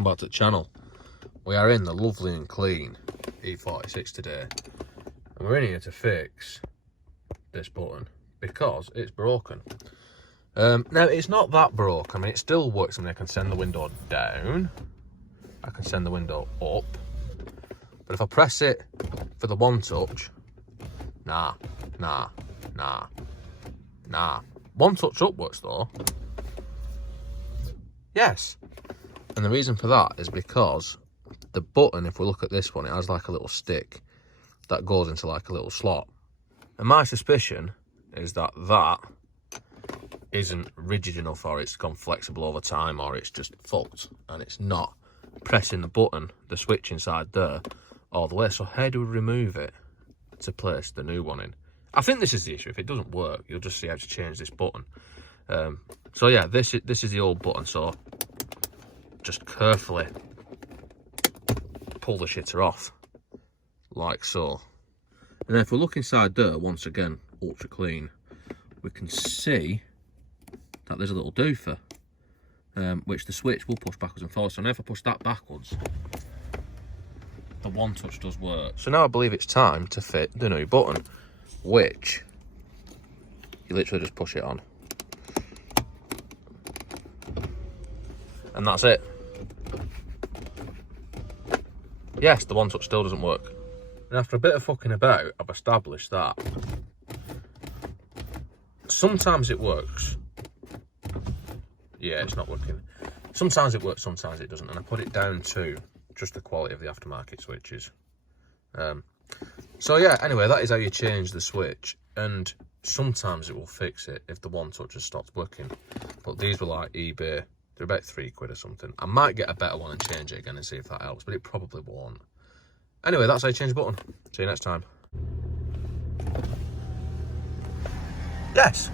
welcome back to the channel. We are in the lovely and clean E46 today, and we're in here to fix this button because it's broken. Now it's not that broken. I mean, it still works. I mean, I can send the window down, I can send the window up, but if I press it for the one touch, nah. One touch up works though. Yes. And the reason for that is because the button, if we look at this one, it has like a little stick that goes into like a little slot. And my suspicion is that that isn't rigid enough, or it's gone flexible over time, or it's just fucked and it's not pressing the button, the switch inside there, all the way. So how do we remove it to place the new one in? I think this is the issue. If it doesn't work, you'll just see how to change this button. So yeah, this is the old button. So just carefully pull the shitter off, like so. And then if we look inside there, once again, ultra clean, we can see that there's a little doofer, which the switch will push backwards and forwards. So now if I push that backwards, the one touch does work. So now I believe it's time to fit the new button, which you literally just push it on. And that's it. Yes, the one touch still doesn't work. And after a bit of fucking about, I've established that sometimes it works. Yeah, it's not working. Sometimes it works, sometimes it doesn't. And I put it down to just the quality of the aftermarket switches. So yeah, anyway, that is how you change the switch. And sometimes it will fix it if the one touch has stopped working. But these were like eBay. They're about £3 or something. I might get a better one and change it again and see if that helps, but it probably won't. Anyway, that's how you change the button. See you next time. Yes.